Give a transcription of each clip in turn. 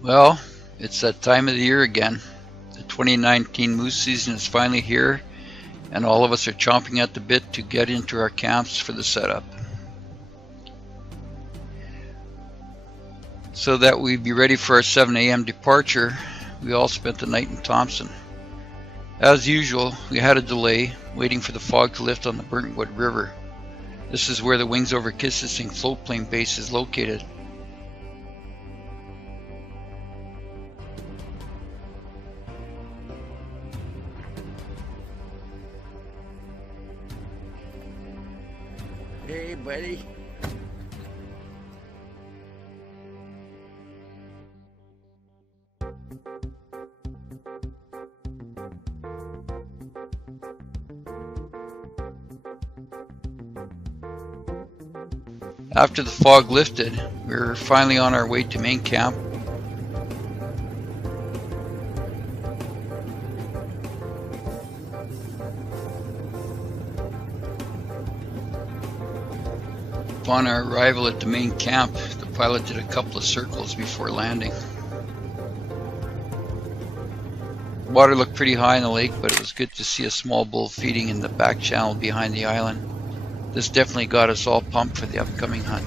Well, it's that time of the year again. The 2019 moose season is finally here, and all of us are chomping at the bit to get into our camps for the setup, so that we'd be ready for our 7 a.m. departure. We all spent the night in Thompson. As usual, we had a delay, waiting for the fog to lift on the Burntwood River. This is where the Wings Over Kississing floatplane base is located. Hey, buddy. After the fog lifted, we were finally on our way to main camp. Upon our arrival at the main camp, the pilot did a couple of circles before landing. Water looked pretty high in the lake, but it was good to see a small bull feeding in the back channel behind the island. This definitely got us all pumped for the upcoming hunt.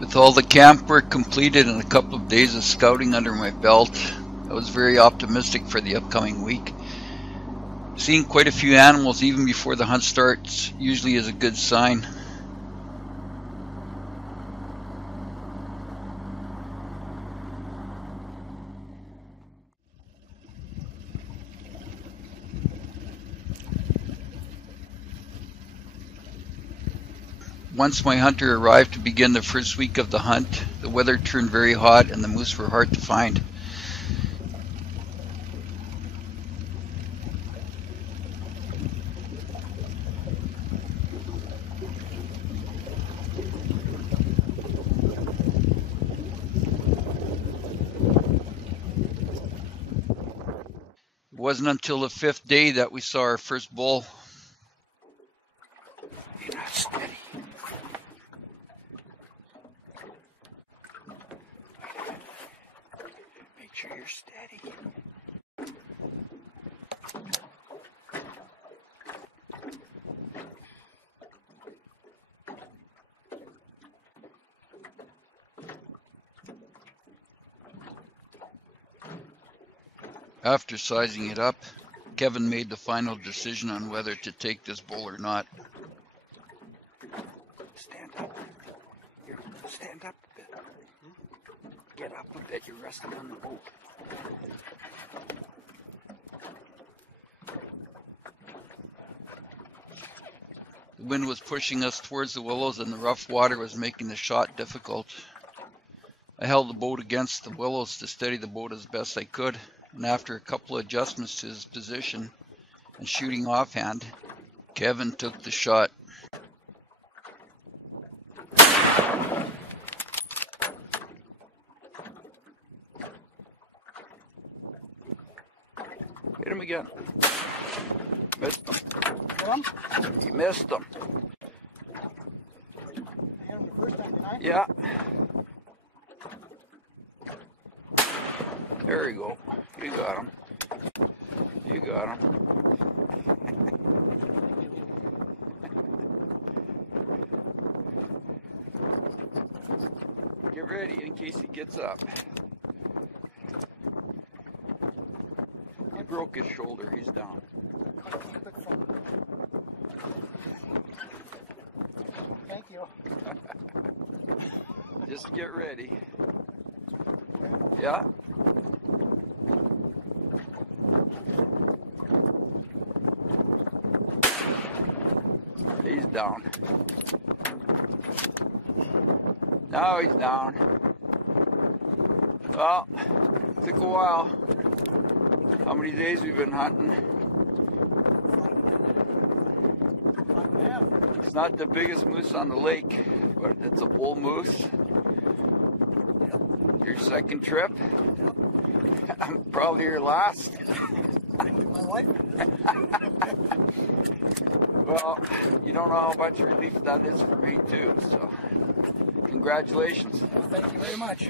With all the camp work completed and a couple of days of scouting under my belt, I was very optimistic for the upcoming week. Seeing quite a few animals even before the hunt starts usually is a good sign. Once my hunter arrived to begin the first week of the hunt, the weather turned very hot and the moose were hard to find. It wasn't until the 5th day that we saw our first bull. You're not steady. Make sure you're steady. After sizing it up, Kevin made the final decision on whether to take this bull or not. Stand up. Stand up a bit. Get up a bit. You're resting on the boat. The wind was pushing us towards the willows and the rough water was making the shot difficult. I held the boat against the willows to steady the boat as best I could, and after a couple of adjustments to his position and shooting offhand, Kevin took the shot. Hit him again. Missed him. Hit him? He missed him. You hit him the first time tonight? Yeah. up. He broke his shoulder, he's down. Thank you. Just get ready. Yeah? He's down. Now he's down. Well, took a while. How many days we've been hunting? It's not the biggest moose on the lake, but it's a bull moose. Your second trip. Probably your last. Well, you don't know how much relief that is for me too, so congratulations. Thank you very much.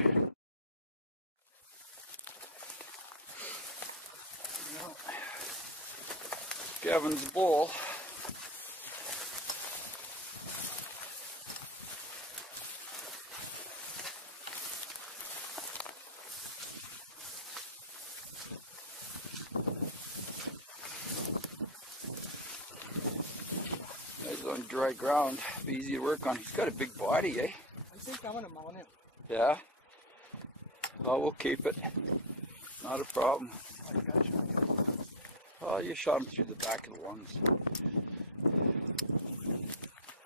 Kevin's bull. He's on dry ground, be easy to work on. He's got a big body, eh? I think I'm gonna mount him. Yeah. Well, we'll keep it. Not a problem. Oh, you shot him through the back of the lungs.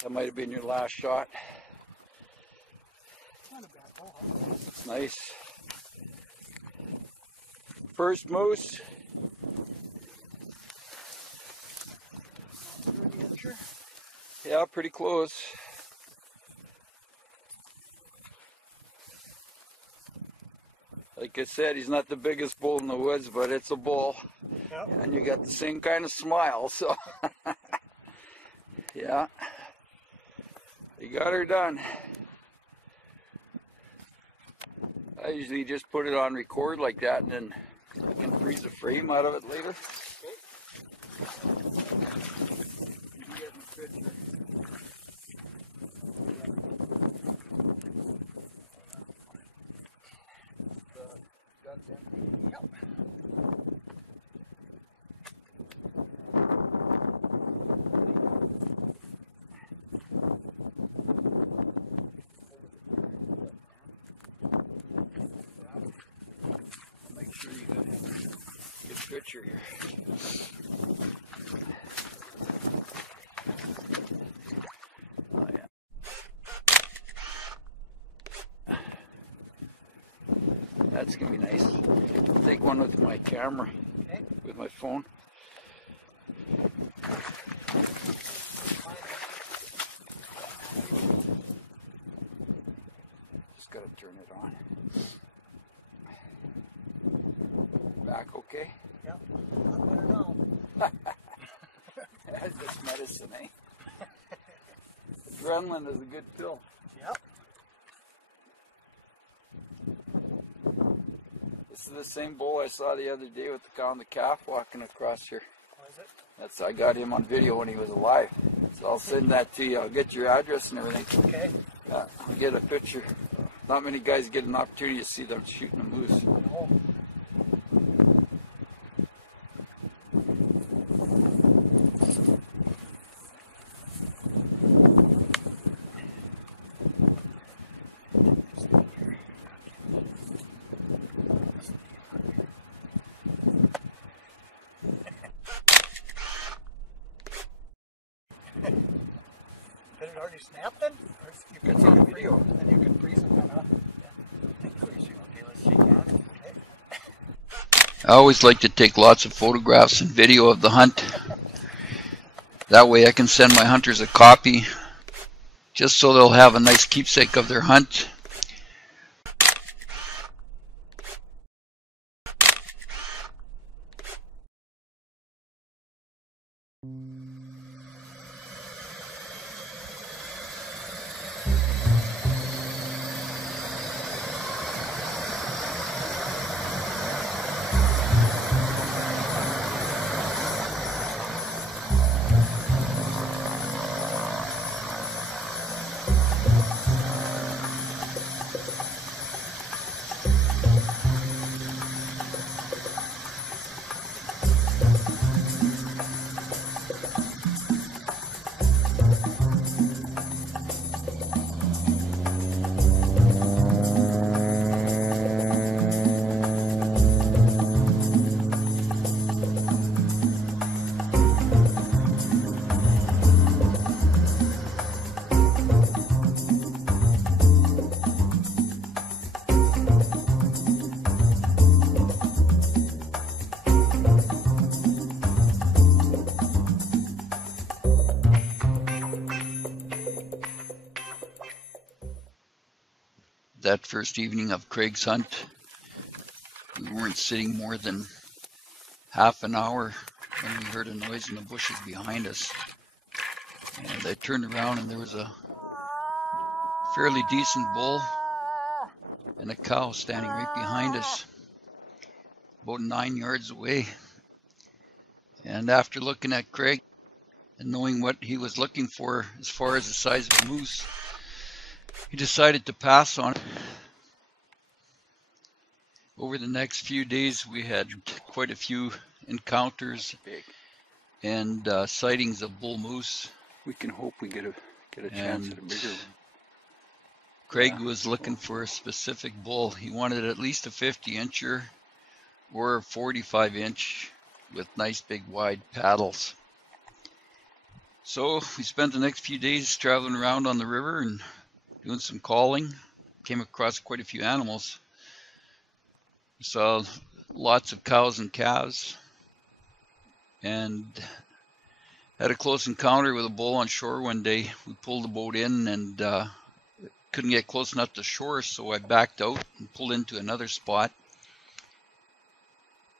That might have been your last shot. Not a bad ball. It's nice. First moose. Yeah, pretty close. Like I said, he's not the biggest bull in the woods, but it's a bull. Yep. And you got the same kind of smile, so yeah, you got her done. I usually just put it on record like that and then freeze a frame out of it later. Here. That's gonna be nice. Take one with my camera, with my phone. Just gotta turn it on. Back okay? That's just medicine, eh? Adrenaline is a good pill. Yep. This is the same bull I saw the other day with the cow and the calf walking across here. That's I got him on video when he was alive. So I'll send that to you. I'll get your address and everything. Okay. I'll get a picture. Not many guys get an opportunity to see them shooting a moose. Already snapped it? I always like to take lots of photographs and video of the hunt. That way I can send my hunters a copy, just so they'll have a nice keepsake of their hunt. that first evening of Craig's hunt, we weren't sitting more than half an hour when we heard a noise in the bushes behind us. And I turned around and there was a fairly decent bull and a cow standing right behind us, about 9 yards away. And after looking at Craig and knowing what he was looking for as far as the size of a moose, he decided to pass on it. Over the next few days, we had quite a few encounters and sightings of bull moose. We can hope we get a chance at a bigger one. Craig was looking for a specific bull. He wanted at least a 50-incher or a 45-inch with nice big wide paddles. So we spent the next few days traveling around on the river and doing some calling. Came across quite a few animals. We saw lots of cows and calves, and had a close encounter with a bull on shore one day. We pulled the boat in and couldn't get close enough to shore, so I backed out and pulled into another spot.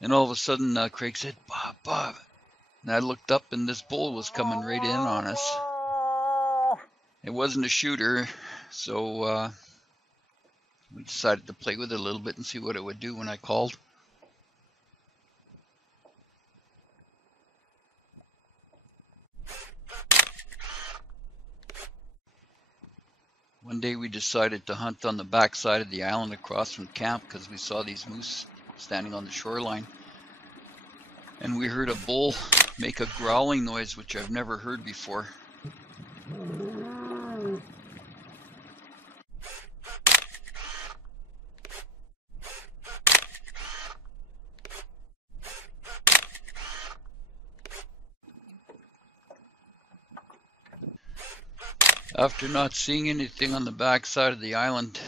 And all of a sudden, Craig said, "Bob, Bob." And I looked up and this bull was coming right in on us. It wasn't a shooter, so we decided to play with it a little bit and see what it would do when I called. One day we decided to hunt on the back side of the island across from camp because we saw these moose standing on the shoreline. And we heard a bull make a growling noise, which I've never heard before. After not seeing anything on the back side of the island,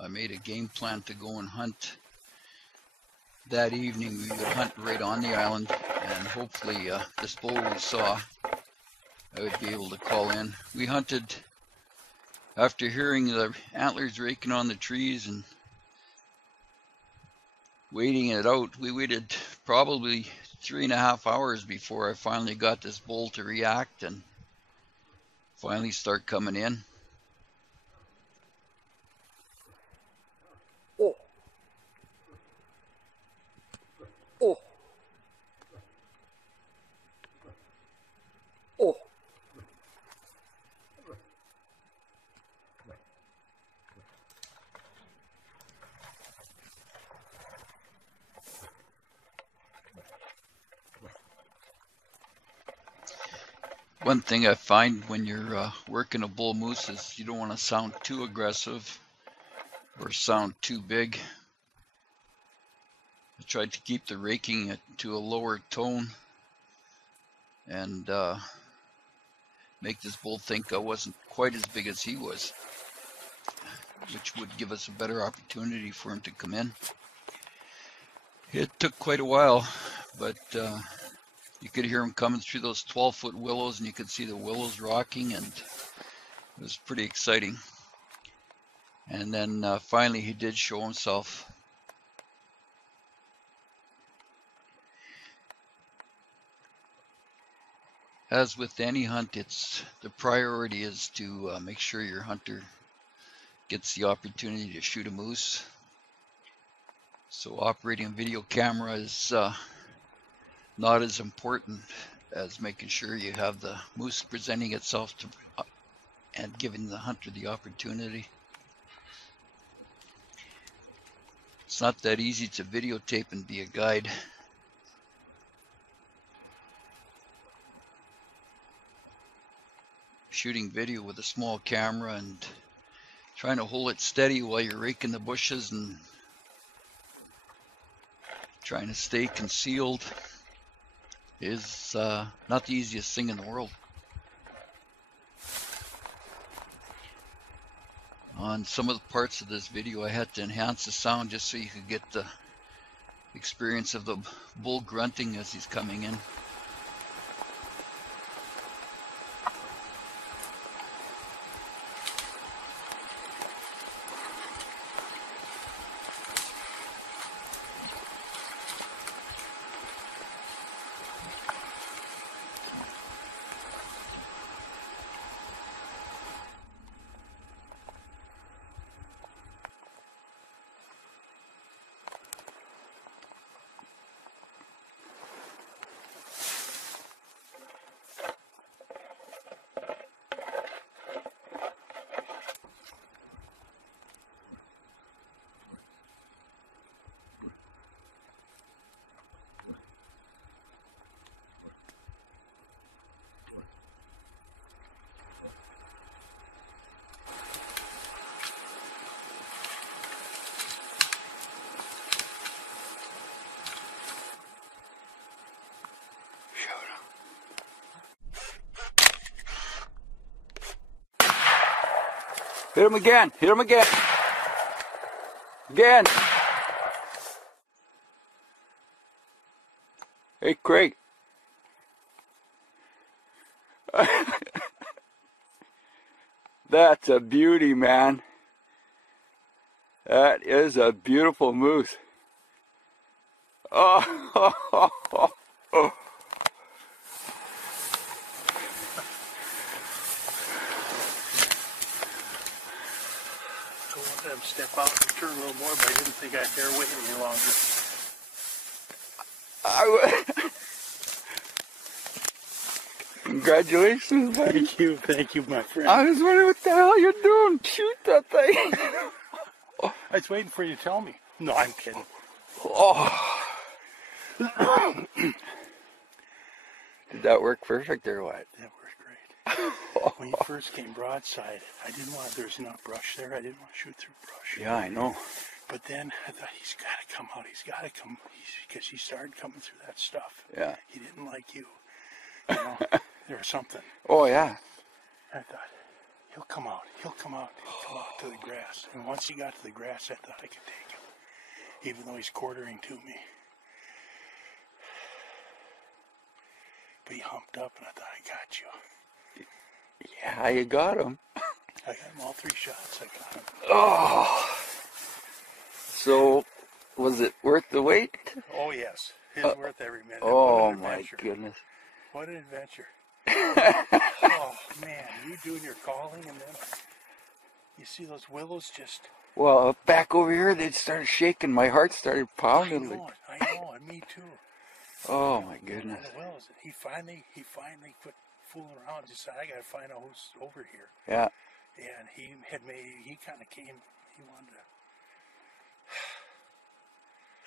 I made a game plan to go and hunt. That evening we would hunt right on the island, and hopefully this bull we saw, I would be able to call in. We hunted after hearing the antlers raking on the trees and waiting it out. We waited probably 3.5 hours before I finally got this bull to react and finally start coming in. Oh. Oh. Oh. One thing I find when you're working a bull moose is you don't want to sound too aggressive or sound too big. I tried to keep the raking to a lower tone and make this bull think I wasn't quite as big as he was, which would give us a better opportunity for him to come in. It took quite a while, but you could hear him coming through those 12-foot willows, and you could see the willows rocking, and it was pretty exciting. And then finally he did show himself. As with any hunt, the priority is to make sure your hunter gets the opportunity to shoot a moose. So operating a video camera is not as important as making sure you have the moose presenting itself to and giving the hunter the opportunity. It's not that easy to videotape and be a guide. Shooting video with a small camera and trying to hold it steady while you're raking the bushes and trying to stay concealed is not the easiest thing in the world. On some of the parts of this video I had to enhance the sound just so you could get the experience of the bull grunting as he's coming in. Hit him again. Hit him again. Again. Hey, Craig. That's a beauty, man. That is a beautiful moose. Oh. Step out and turn a little more, but I didn't think I'd bear with any longer. Congratulations, buddy. Thank you, my friend. I was wondering what the hell you're doing. Shoot that thing. I was waiting for you to tell me. No, I'm kidding. Oh. Did that work perfect or what? That worked great. When you first came broadside, I didn't want, there's not brush there. I didn't want to shoot through brush. Yeah, I know. But then I thought, he's got to come out. He's got to come. Because he started coming through that stuff. Yeah. He didn't like you. You know, there was something. Oh, yeah. I thought, he'll come out. He'll come out. He'll come out to the grass. And once he got to the grass, I thought I could take him. Even though he's quartering to me. But he humped up and I thought, I got you. Yeah, you got him. I got him all 3 shots. I got him. Oh. So, was it worth the wait? Oh, yes. It's worth every minute. Oh, my goodness. What an adventure. Oh, man. You doing your calling and then you see those willows just... Well, back over here, they started shaking. My heart started pounding. I know, and me too. Oh, my goodness. The willows. He finally quit fooling around. Just said, I got to find out who's over here. Yeah. And he kind of came, he wanted to...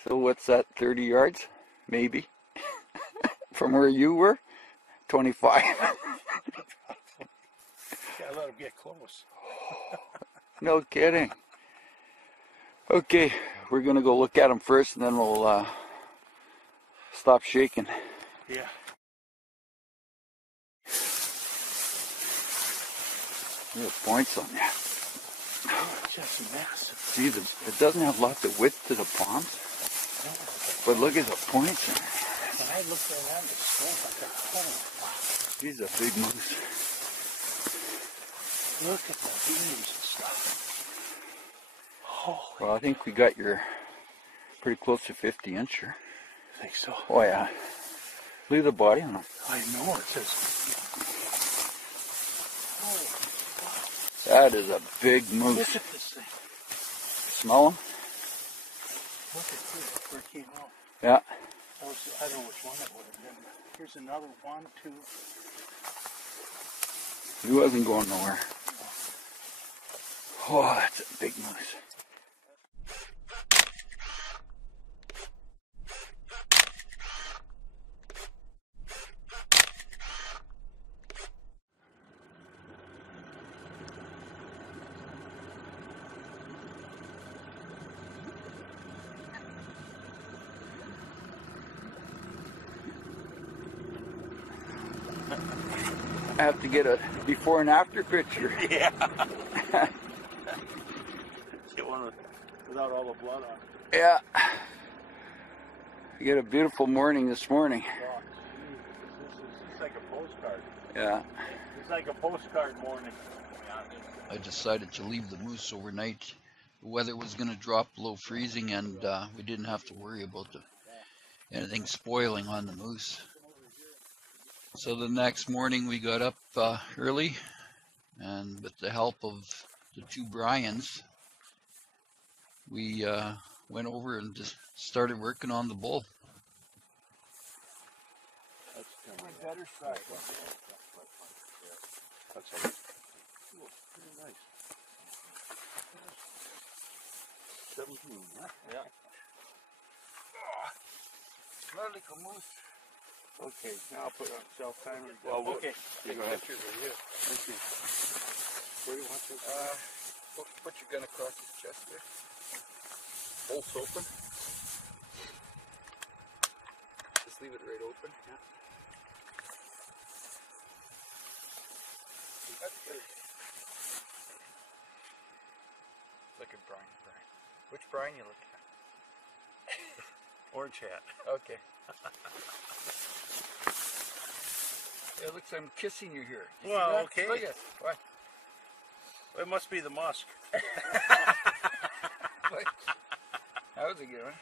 So what's that, 30 yards? Maybe? From where you were? 25. Yeah, I let him get close. No kidding. Okay, we're going to go look at him first and then we'll stop shaking. Yeah. There's points on that. It's just massive. See, it doesn't have lots of width to the palms, but look at the points in it. When I looked at that, He's a big moose. look at the beams and stuff. Well, I think we got your pretty close to 50 incher. I think so. Oh yeah. Leave the body on him. I know it says. Oh, God. That is a big Look moose. at this thing. Smell him? Look at this. Where it came out. Yeah. That was, I don't know which one it would have been. Here's another 1, 2. He wasn't going nowhere. Oh, that's a big moose. I have to get a before and after picture. Yeah. Get one without all the blood on it. Yeah. You get a beautiful morning this morning. Oh, it's like a postcard. Yeah. It's like a postcard morning. I decided to leave the moose overnight. The weather was going to drop below freezing, and we didn't have to worry about anything spoiling on the moose. So the next morning we got up early, and with the help of the 2 Bryans, we went over and just started working on the bull. That's my better side. Okay, now I'll put on self-timer. Oh, okay. Take pictures of you. Okay. Where do you want to Put your gun across the chest there. Bolts open. Just leave it right open. Which brine you looking at? Orange hat. Okay. It looks like I'm kissing you here. Well, okay. Look at it. What? It must be the musk. That was a good one.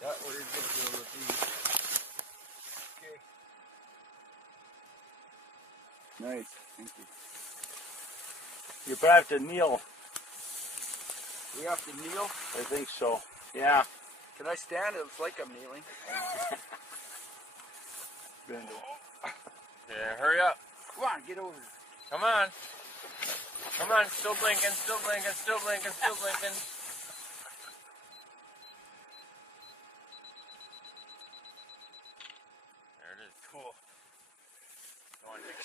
That word did go with me. Okay. Nice. You probably have to kneel. We have to kneel? I think so. Yeah. Can I stand? It looks like I'm kneeling. Bend over. Yeah, hurry up. Come on, get over. Come on. Come on, still blinking, still blinking, still blinking, still blinking. There it is. Cool.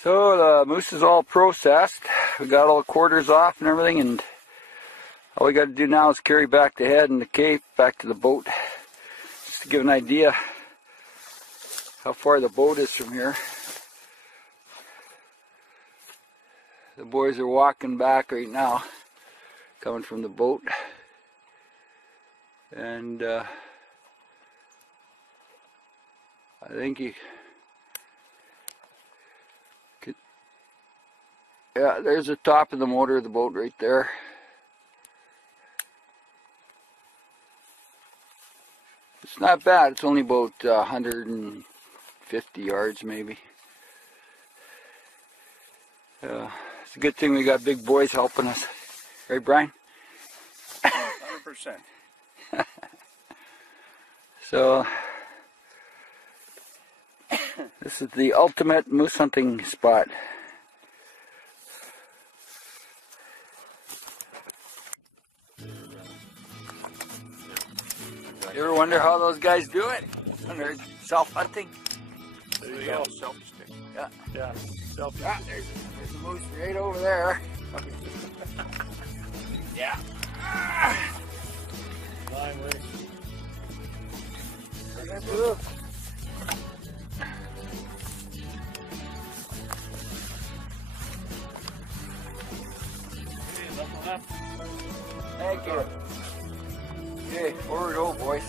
So the moose is all processed. We got all the quarters off and everything, and all we got to do now is carry back the head and the cape back to the boat. Just to give an idea how far the boat is from here. The boys are walking back right now, coming from the boat. And I think you could, yeah, there's the top of the motor of the boat right there. It's not bad. It's only about 150 yards maybe. It's a good thing we got big boys helping us. Right, Brian? 100%. So, this is the ultimate moose hunting spot. You ever wonder how those guys do it when they're self-hunting? There you go, selfie stick. Yeah. Yeah, selfie. Ah, there's a moose right over there. Yeah. Fine, wait. Thank you. Okay, forward go, boys.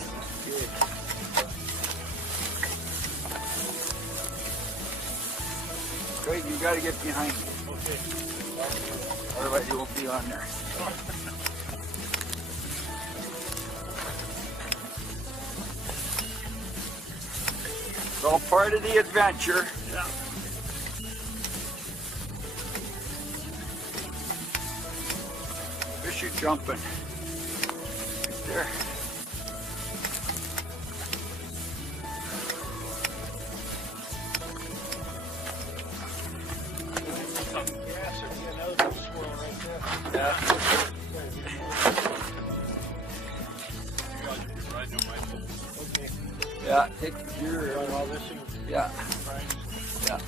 Wait, you gotta get behind me. Okay. Otherwise you won't be on there. It's all part of the adventure. Yeah. Fish are jumping. Right there. Gas or another big swirl right there. Yeah. Yeah, take your, yeah. Yeah.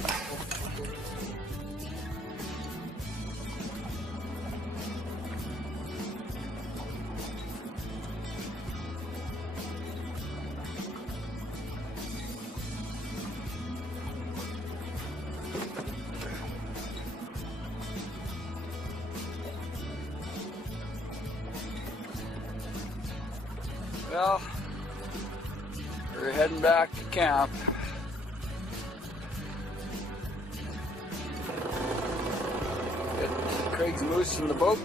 Well, we're heading back to camp. Get Craig's moose in the boat.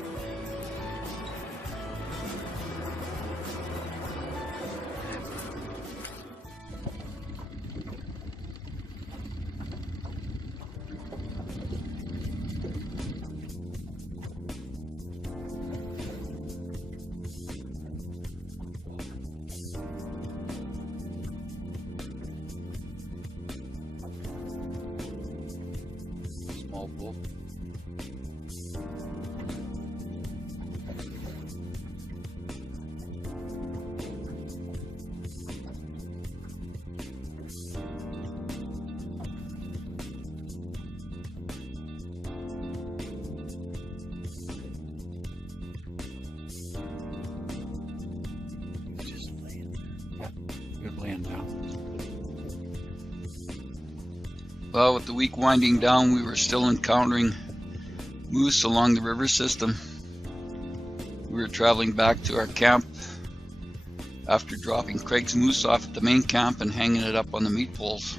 Small boat. Just laying there. Good laying down. Well, with the week winding down, we were still encountering moose along the river system. We were traveling back to our camp after dropping Craig's moose off at the main camp and hanging it up on the meat poles.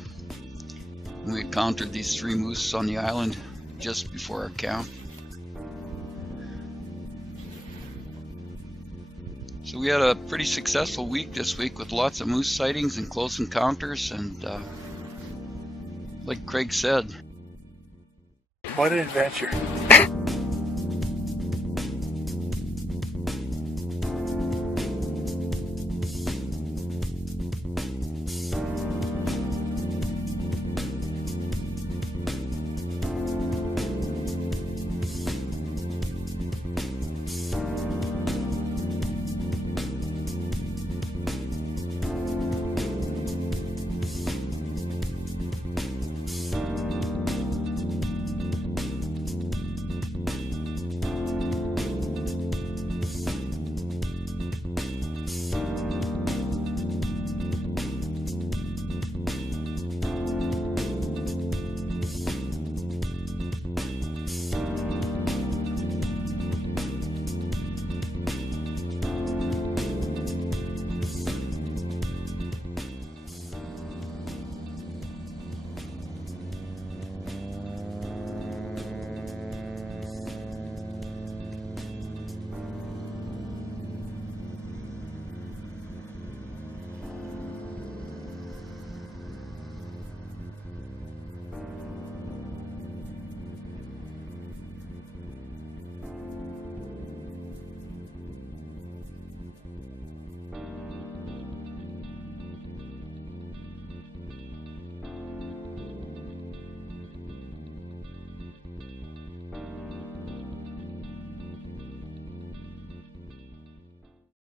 And we encountered these 3 moose on the island just before our camp. So we had a pretty successful week this week with lots of moose sightings and close encounters, and like Craig said, What an adventure.